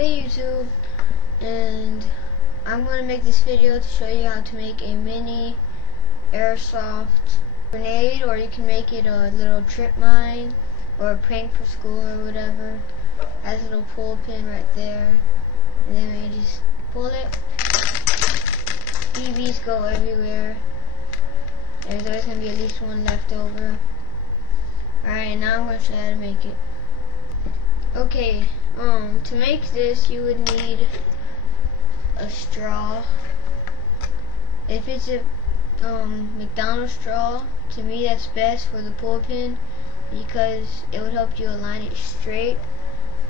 Hey YouTube, and I'm going to make this video to show you how to make a mini airsoft grenade, or you can make it a little trip mine or a prank for school or whatever. Has a little pull pin right there, and then when you just pull it, BBs go everywhere. There's always going to be at least one left over. Alright, now I'm going to show you how to make it. Okay, to make this you would need a straw. If it's a McDonald's straw, to me that's best for the pull pin because it would help you align it straight.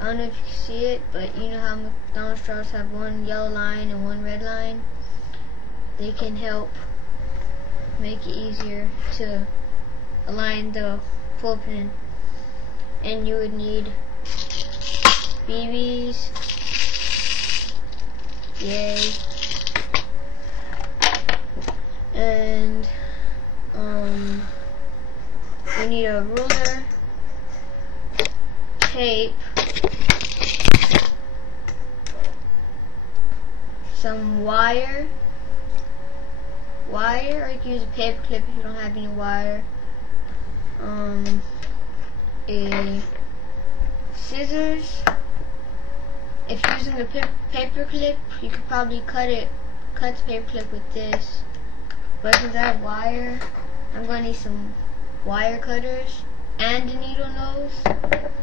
I don't know if you can see it, but you know how McDonald's straws have one yellow line and one red line? They can help make it easier to align the pull pin. And you would need BBs, yay, and we need a ruler, tape, some wire, or you can use a paper clip if you don't have any wire, a scissors. If you're using a paper clip, you could probably cut the paper clip with this. But since I have wire, I'm going to need some wire cutters and a needle nose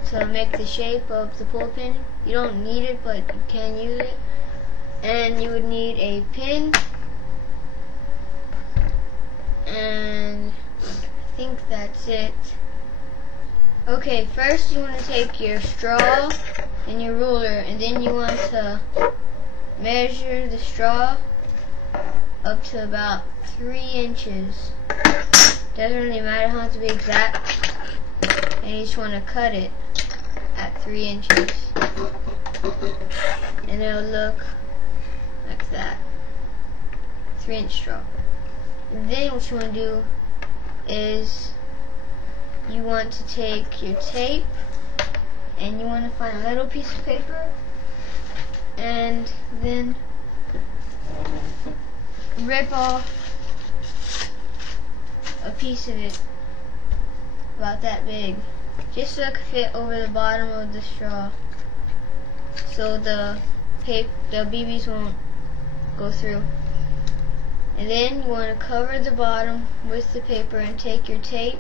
to make the shape of the pull pin. You don't need it, but you can use it. And you would need a pin. And I think that's it. Okay, first you want to take your straw and your ruler, and then you want to measure the straw up to about 3 inches. Doesn't really matter how to be exact, and you just want to cut it at 3 inches, and it'll look like that, 3-inch straw. And then what you want to do is you want to take your tape and you want to find a little piece of paper and then rip off a piece of it about that big, just so it can fit over the bottom of the straw so the BBs won't go through. And then you want to cover the bottom with the paper and take your tape.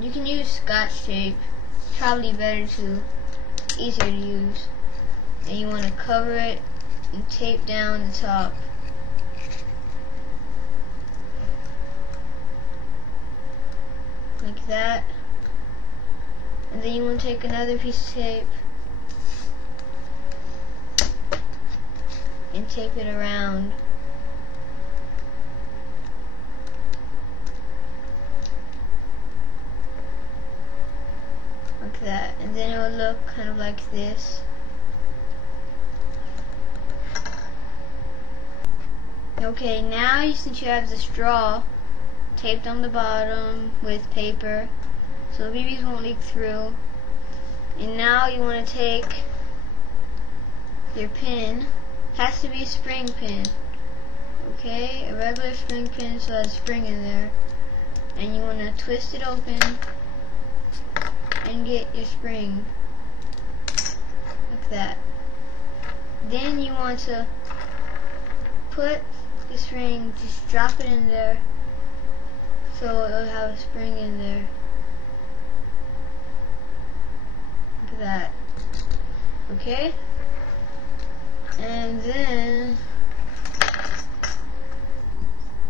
You can use Scotch tape, it's probably better too, easier to use. And you want to cover it and tape down the top. Like that. And then you want to take another piece of tape and tape it around. Like that, and then it will look kind of like this. Okay, now since you have the straw taped on the bottom with paper so the BBs won't leak through, and now you want to take your pin. Has to be a spring pin, okay, a regular spring pin so there's a spring in there, and you want to twist it open and get your spring like that. Then you want to put the spring, just drop it in there so it'll have a spring in there like that, okay? And then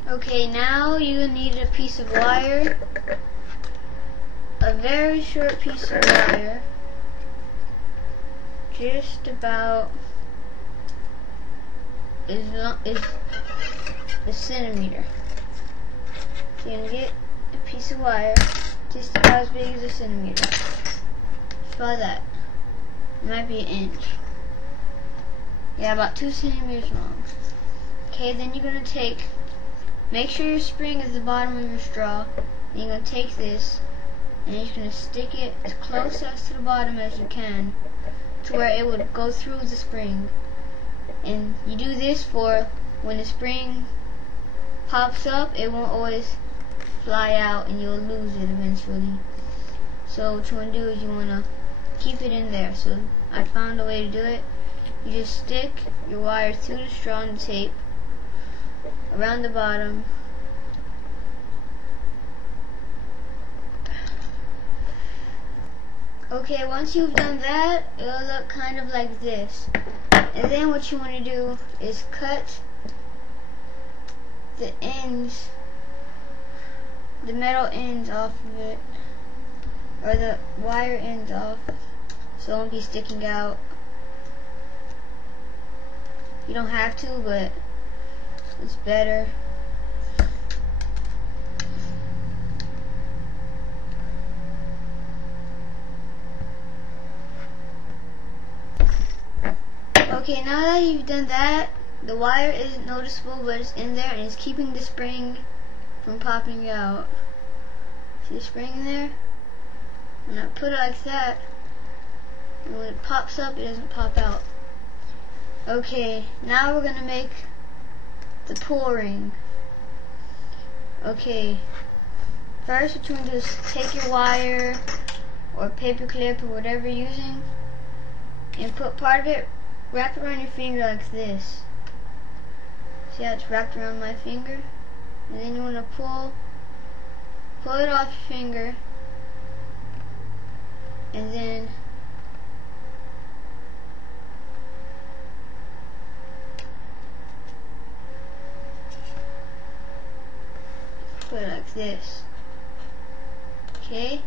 okay, now you need a piece of wire, a very short piece of wire, just about as long as a centimeter. So you're gonna get a piece of wire just about as big as a centimeter. Just about that. It might be an inch. Yeah, about 2 centimeters long. Okay, then you're gonna make sure your spring is the bottom of your straw. And you're gonna take this and you're just going to stick it as close as to the bottom as you can to where it would go through the spring. And you do this for when the spring pops up, it won't always fly out and you'll lose it eventually. So what you want to do is you want to keep it in there. So I found a way to do it. You just stick your wire through the straw and the tape around the bottom. Okay, once you've done that, it'll look kind of like this. And then what you want to do is cut the ends, the metal ends off of it, or the wire ends off, so it won't be sticking out. You don't have to, but it's better. Okay, now that you've done that, the wire isn't noticeable, but it's in there and it's keeping the spring from popping out. See the spring in there? When I put it like that, and when it pops up, it doesn't pop out. Okay, now we're gonna make the pull ring. Okay, first what you want to do is take your wire or paper clip or whatever you're using and put part of it, wrap it around your finger like this. See how it's wrapped around my finger? And then you want to pull it off your finger, and then put it like this. Okay?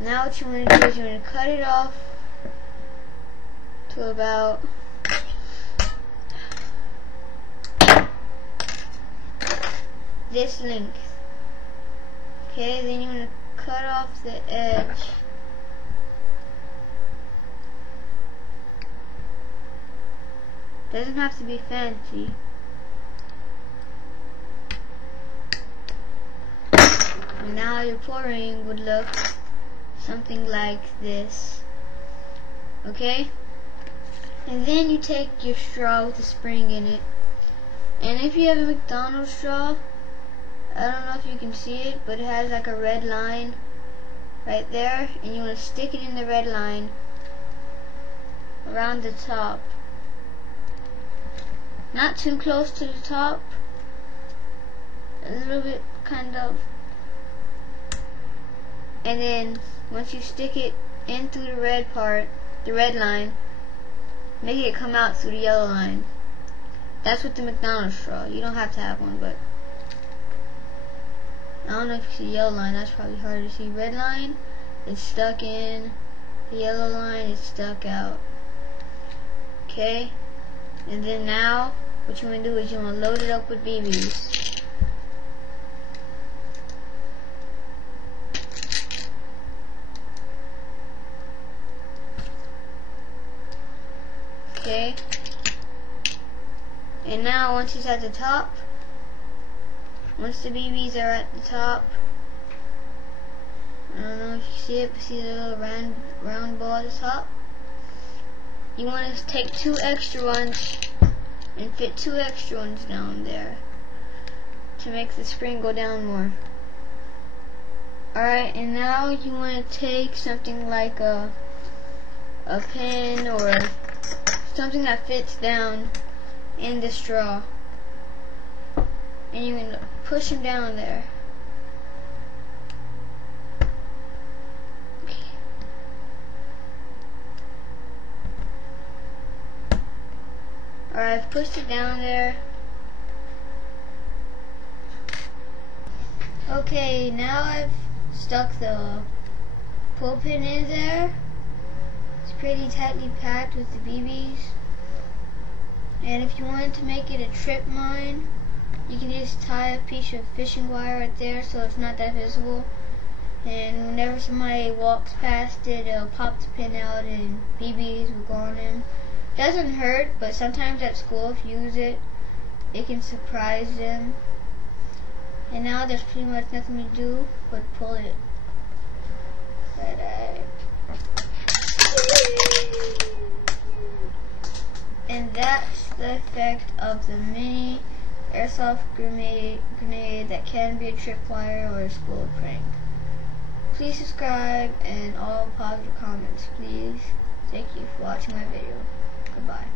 Now what you want to do is you want to cut it off to about this length. Okay, then you want to cut off the edge. Doesn't have to be fancy. And now your pull ring would look something like this. Okay? And then you take your straw with the spring in it. And if you have a McDonald's straw, I don't know if you can see it, but it has like a red line right there, and you want to stick it in the red line around the top. Not too close to the top, a little bit kind of. And then once you stick it in through the red part, the red line, make it come out through the yellow line. That's with the McDonald's straw. You don't have to have one, but I don't know if you see the yellow line. That's probably harder to see. Red line, it's stuck in. The yellow line is stuck out. Okay? And then now, what you want to do is you want to load it up with BBs. Okay? And now once it's at the top, once the BBs are at the top, I don't know if you see it, but see the little round ball at the top? You want to take 2 extra ones and fit 2 extra ones down there to make the spring go down more. Alright, and now you want to take something like a pin or something that fits down in the straw, and you're going to push them down there. Okay. Alright, I've pushed it down there. Okay, now I've stuck the pull pin in there. It's pretty tightly packed with the BBs. And if you wanted to make it a trip mine, you can just tie a piece of fishing wire right there so it's not that visible. And whenever somebody walks past it, it'll pop the pin out and BBs will go on them. It doesn't hurt, but sometimes at school if you use it, it can surprise them. And now there's pretty much nothing to do but pull it. And that's the effect of the mini airsoft grenade that can be a tripwire or a school prank. Please subscribe and all positive comments, please. Thank you for watching my video. Goodbye.